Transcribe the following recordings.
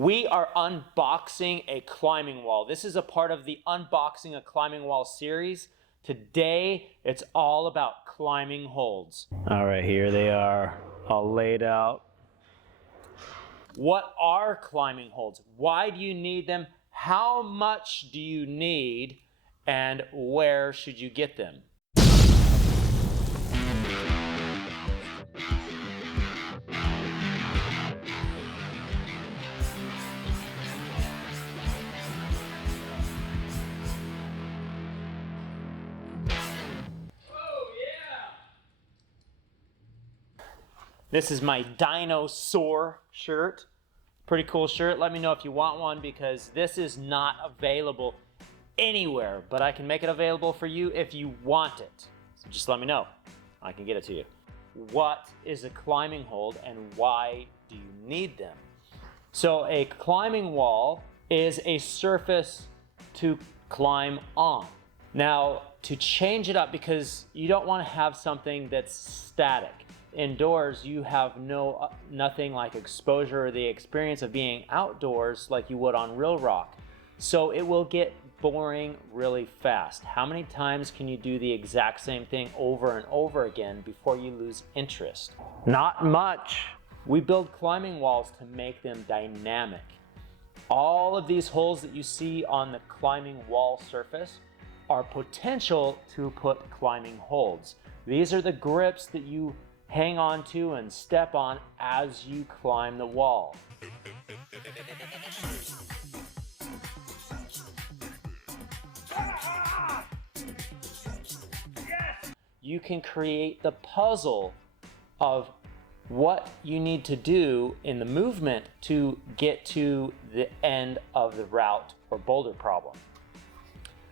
We are unboxing a climbing wall. This is a part of the Unboxing a Climbing Wall series. Today, it's all about climbing holds. All right, here they are, all laid out. What are climbing holds? Why do you need them? How much do you need? And where should you get them? This is my dinosaur shirt. Pretty cool shirt. Let me know if you want one because this is not available anywhere, but I can make it available for you if you want it. So just let me know. I can get it to you. What is a climbing hold and why do you need them? So a climbing wall is a surface to climb on. Now, to change it up, because you don't want to have something that's static. Indoors, you have nothing like exposure or the experience of being outdoors like you would on real rock. So it will get boring really fast. How many times can you do the exact same thing over and over again before you lose interest? Not much. We build climbing walls to make them dynamic. All of these holes that you see on the climbing wall surface are potential to put climbing holds. These are the grips that you hang on to and step on as you climb the wall. You can create the puzzle of what you need to do in the movement to get to the end of the route or boulder problem.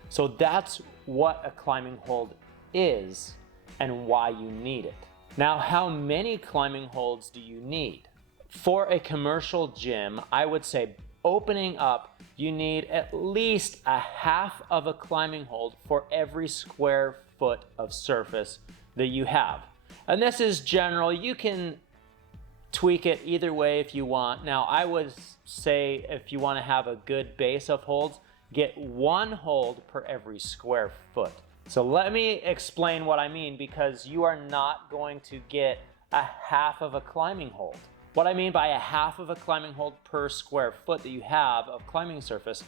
So that's what a climbing hold is and why you need it. Now, how many climbing holds do you need? For a commercial gym, I would say opening up, you need at least a half of a climbing hold for every square foot of surface that you have. And this is general. You can tweak it either way if you want. Now, I would say if you want to have a good base of holds, get one hold per every square foot. So let me explain what I mean, because you are not going to get a half of a climbing hold. What I mean by a half of a climbing hold per square foot that you have of climbing surface,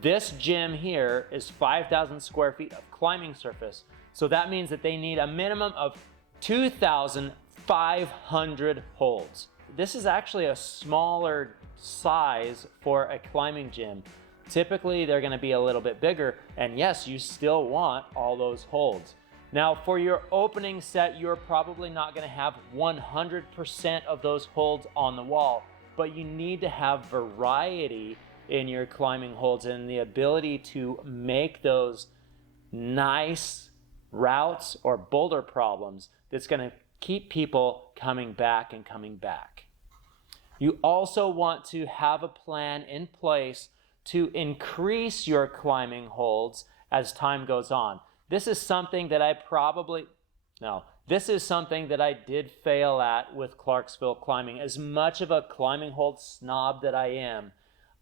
this gym here is 5,000 square feet of climbing surface. So that means that they need a minimum of 2,500 holds. This is actually a smaller size for a climbing gym. Typically, they're going to be a little bit bigger, and yes, you still want all those holds. Now, for your opening set, you're probably not going to have 100% of those holds on the wall, but you need to have variety in your climbing holds and the ability to make those nice routes or boulder problems that's going to keep people coming back and coming back. You also want to have a plan in place to increase your climbing holds as time goes on. This is something that I did fail at with Clarksville climbing. As much of a climbing hold snob that I am,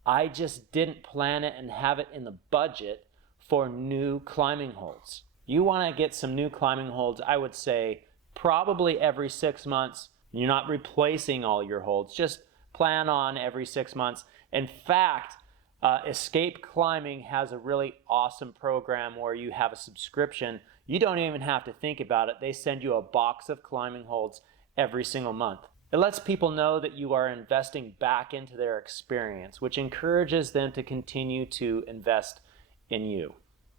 I just didn't plan it and have it in the budget for new climbing holds. You want to get some new climbing holds, I would say probably every 6 months. You're not replacing all your holds, just plan on every 6 months. In fact, Escape Climbing has a really awesome program where you have a subscription. You don't even have to think about it. They send you a box of climbing holds every single month. It lets people know that you are investing back into their experience, which encourages them to continue to invest in you.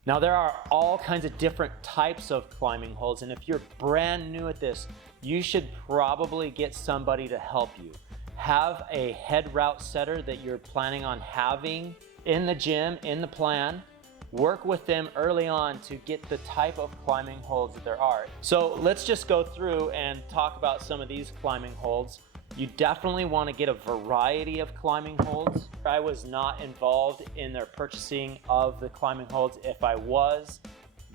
Now, there are all kinds of different types of climbing holds, and if you're brand new at this, you should probably get somebody to help you. Have a head route setter that you're planning on having in the gym, in the plan. Work with them early on to get the type of climbing holds that there are. So let's just go through and talk about some of these climbing holds. You definitely want to get a variety of climbing holds. I was not involved in their purchasing of the climbing holds. If I was,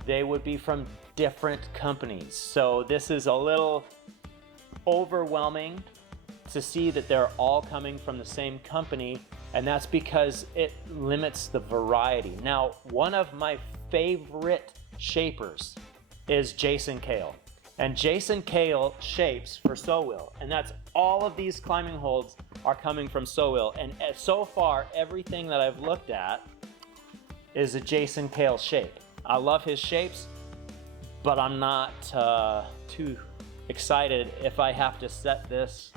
they would be from different companies. So this is a little overwhelming to see that they're all coming from the same company And that's because it limits the variety. Now, one of my favorite shapers is Jason Kale. And Jason Kale shapes for Sowil. And that's all of these climbing holds are coming from Sowil. And so far, everything that I've looked at is a Jason Kale shape. I love his shapes, but I'm not too excited if I have to set this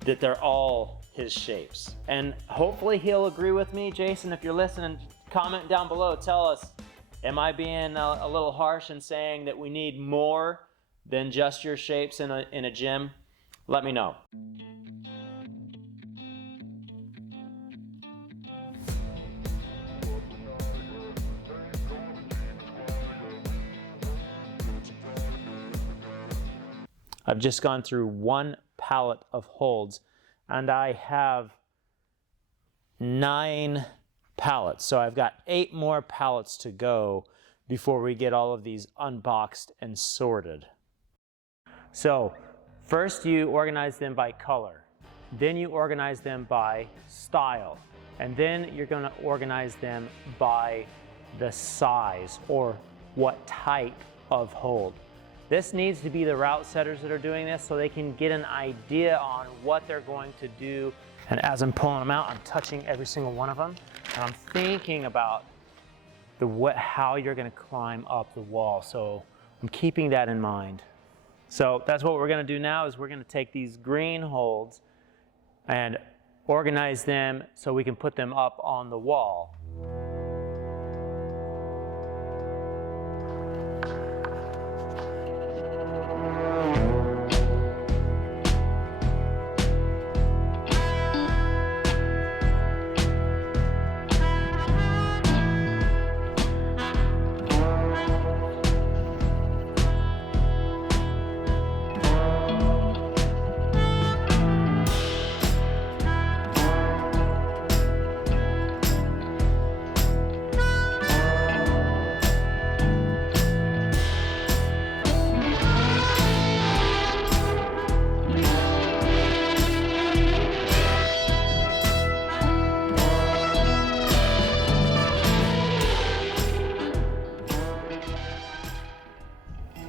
that they're all his shapes. And hopefully he'll agree with me. Jason, if you're listening, comment down below. Tell us, am I being a little harsh in saying that we need more than just your shapes in a gym? Let me know. I've just gone through one pallet of holds, and I have 9 pallets. So I've got 8 more pallets to go before we get all of these unboxed and sorted. So first you organize them by color, then you organize them by style, and then you're going to organize them by the size or what type of hold. This needs to be the route setters that are doing this so they can get an idea on what they're going to do. And as I'm pulling them out, I'm touching every single one of them. And I'm thinking about how you're going to climb up the wall. So I'm keeping that in mind. So that's what we're going to do now is we're going to take these green holds and organize them so we can put them up on the wall.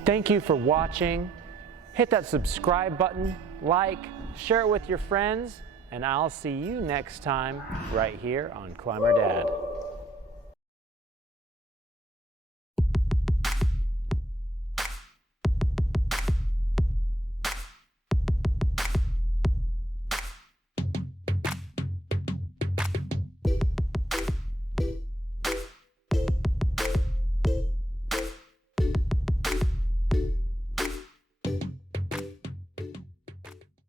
Thank you for watching. Hit that subscribe button, like, share it with your friends, and I'll see you next time right here on Climber Dad.